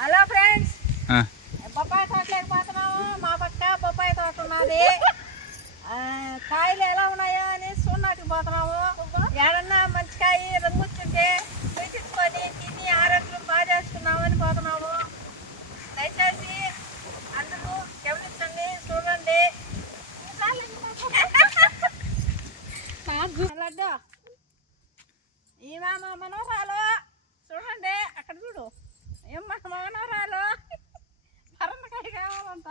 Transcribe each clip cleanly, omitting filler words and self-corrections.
Hello friends, బొప్పాయి తోట లేకపోతున్నాము. మా పక్క బొప్పాయి తోట ఉన్నది. కాయలు ఎలా ఉన్నాయో అని చూడడానికి పోతున్నాము. ఏడన్నా మంచి కాయ రంగు వచ్చింటే తెచ్చుకొని తిని ఆరోగ్యం బాగా చేసుకున్నామని పోతున్నాము. దయచేసి అందరూ గమనించండి, చూడండి. లడ్డు ఈమె మా మనోరాలు చూడండి, అక్కడ చూడు. ఏం మా మనోరాలు పరంకాయ కావాలంట.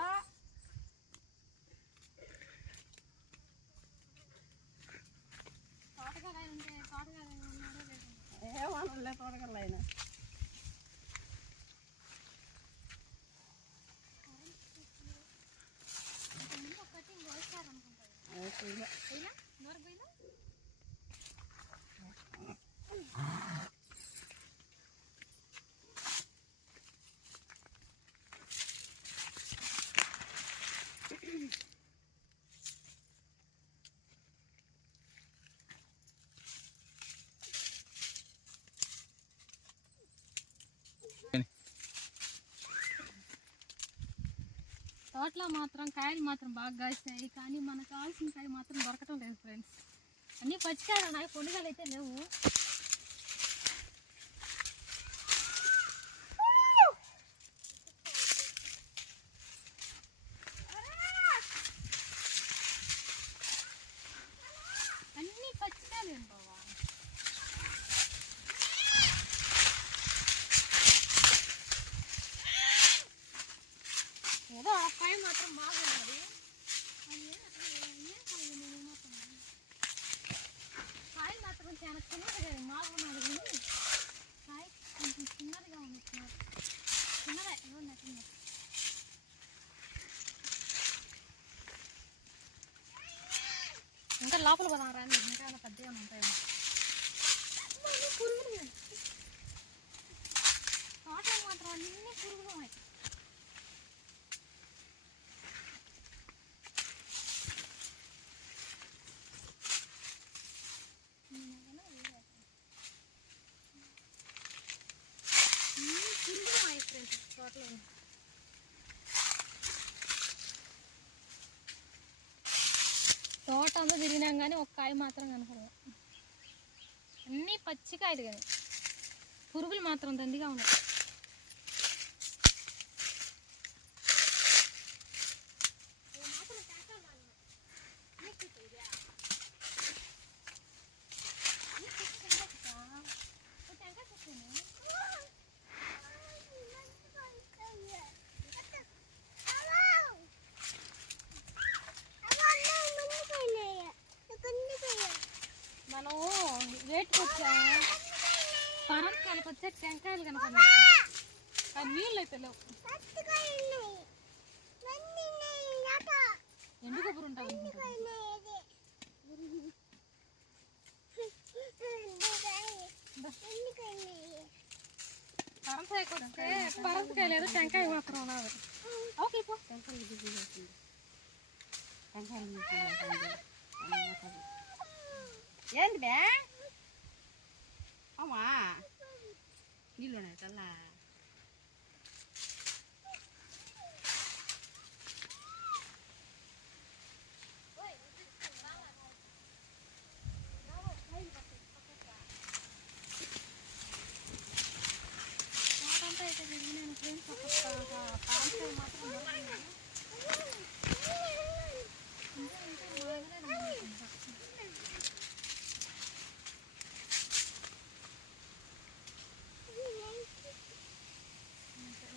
ఏమనలే తోటకలైనా తోటలో మాత్రం కాయలు మాత్రం బాగా కాస్తాయి, కానీ మనకు కావాల్సిన కాయ మాత్రం దొరకటం లేదు ఫ్రెండ్స్. అన్నీ పచ్చికాయలు ఉన్నాయి, పొడిగాలు అయితే లేవు. అన్నీ పచ్చికాయలు ఏంటవా. ఏదో ఆ కాయ మాత్రం బాగున్నది. కాయ మాత్రం చాలా చిన్నదిగా బాగున్నది, కానీ కాయ కొంచెం చిన్నదిగా ఉంది. చిన్నదే ఉన్నట్టుంది. ఇంకా లోపల పోదాం రాని, ఇంకా ఏమైనా పెద్దగా ఉంటాయేమో. పురుగులు తోటలు మాత్రం అన్నీ పురుగులు ఉన్నాయి. తోట అంతా తిరిగినాం కానీ ఒక కాయ మాత్రం కనపడదు. అన్నీ పచ్చికాయలు కానీ పురుగులు మాత్రం దండిగా ఉన్నాయి. మనం వేటుకు వచ్చాము, పరంకాయలకు వచ్చే టెంకాయలు కనపడినాయి, కానీ నీళ్ళు అయితే లేవు. ఎండు కొబ్బరి ఉంటావు పరంకాయ లేదు, టెంకాయ మాత్రం ఉన్నది. ఓకే పో. ఏంటి బే అమ్మా, నీళ్ళు ఉన్నాయి కల్లా. తోటంతా అయితే తిరిగినాను ఫ్రెండ్స్. పరంకాయ మాత్రం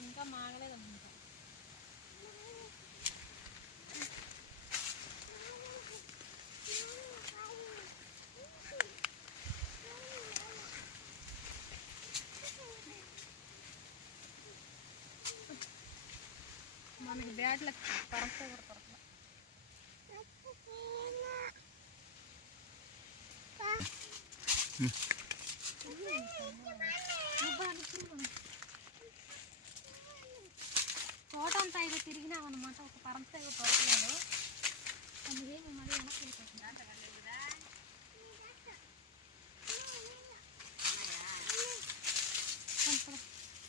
ఇంకా మాగలేదన్నమాట. మనకి బ్యాడ్లకు పరంకాయ కూడా పరపల. తోట అంతా అయితే తిరిగినామన్నమాట, ఒక పరంకాయ దొరకలేదు. అందుకేమో మళ్ళీ వెనక్కి వెళ్ళిపోతుంది.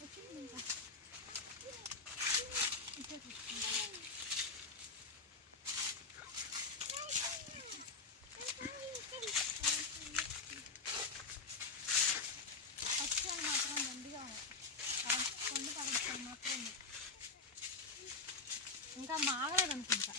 వచ్చింది ఇంకా ఆగలేదు అనుకుంటా.